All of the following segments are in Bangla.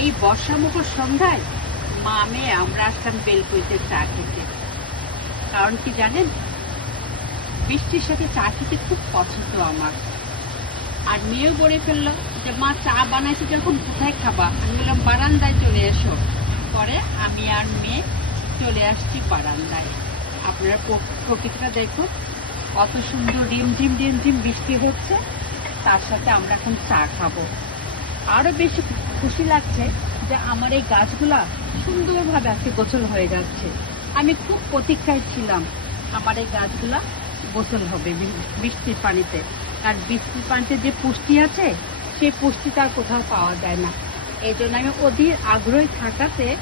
এই বর্ষামুখর সন্ধ্যায় মা মেয়ে আমরা আসলাম বেলকুইতে চা খেতে। কারণ কি জানেন, বৃষ্টির সাথে চা খেতে খুব পছন্দ আমার। আর মেয়েও বলে ফেললো যে মা চা বানাইছে যখন কোথায় খাবা? আমি বললাম বারান্দায় চলে এসো। পরে আমি আর মেয়ে চলে আসছি বারান্দায়। আপনারা প্রকৃতিটা দেখুন, কত সুন্দর রিমঝিম রিমঝিম বৃষ্টি হচ্ছে, তার সাথে আমরা এখন চা খাবো। আরো বেশি খুশি লাগছে যে আমার এই গাছগুলা সুন্দরভাবে আজকে গোছল হয়ে যাচ্ছে। আমি খুব প্রতীক্ষায় ছিলাম আমার এই গাছগুলা গোছল হবে বৃষ্টির পানিতে। আর বৃষ্টির পানিতে যে পুষ্টি আছে, সেই পুষ্টিটা আর কোথাও পাওয়া যায় না। এই জন্য আমি অধীর আগ্রহী থাকাতে,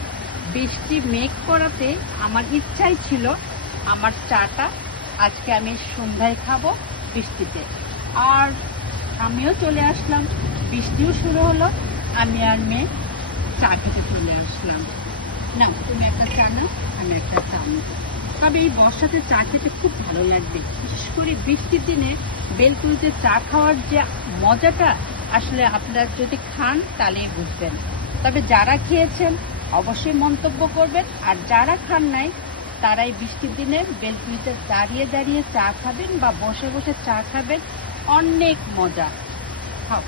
বৃষ্টি মেঘ করাতে আমার ইচ্ছাই ছিল আমার চাটা আজকে আমি সন্ধ্যায় খাবো বৃষ্টিতে। আর আমিও চলে আসলাম, বৃষ্টিও শুরু হলো, আমি আর মেয়ে চা খেতে চলে আসলাম। না তুমি একটা চা নাও, আমি একটা চা নেব। তবে এই বর্ষাতে চা খেতে খুব ভালো লাগবে, বিশেষ করে বৃষ্টির দিনে বেলকুড়িতে চা খাওয়ার যে মজাটা, আসলে আপনারা যদি খান তাহলেই বুঝবেন। তবে যারা খেয়েছেন অবশ্যই মন্তব্য করবেন, আর যারা খান নাই তারা এই বৃষ্টির দিনে বেলকুড়িতে দাঁড়িয়ে দাঁড়িয়ে চা খাবেন বা বসে বসে চা খাবেন, অনেক মজা। খাও।